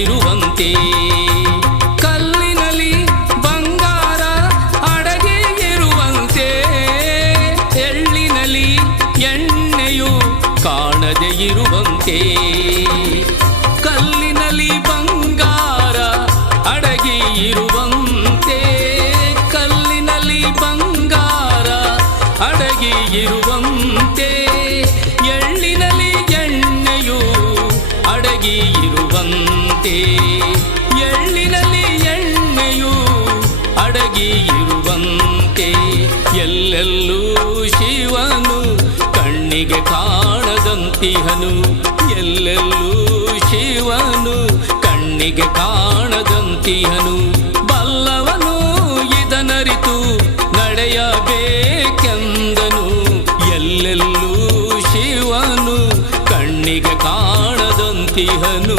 ಇರುವಂತೆ. ಕಲ್ಲಿನಲ್ಲಿ ಬಂಗಾರ ಅಡಗಿ ಇರುವಂತೆ. ಎಳ್ಳಿನಲ್ಲಿ ಎಣ್ಣೆಯು ಕಾಣದೆ ಇರುವಂತೆ. ಕಲ್ಲಿನಲ್ಲಿ ಬಂಗಾರ ಅಡಗಿ ಇರುವಂತೆ. ಕಲ್ಲಿನಲ್ಲಿ ಬಂಗಾರ ಅಡಗಿ ಇರುವಂತೆ. ಅಡಗಿ ಇರುವಂತೆ. ಎಳ್ಳಿನಲ್ಲಿ ಎಣ್ಣೆಯು ಅಡಗಿ ಇರುವಂತೆ. ಎಲ್ಲೆಲ್ಲೂ ಶಿವನು ಕಣ್ಣಿಗೆ ಕಾಣದಂತಿಹನು. ಎಲ್ಲೆಲ್ಲೂ ಶಿವನು ಕಣ್ಣಿಗೆ ಕಾಣದಂತಿಹನು. ಬಲ್ಲವನು ಇದನರಿತು ನಡೆಯಬೇಕೆಂದನು. ಎಲ್ಲೆಲ್ಲೂ ಶಿವನು ಕಣ್ಣಿಗೆ ಕಾಣದಂತಿಹನು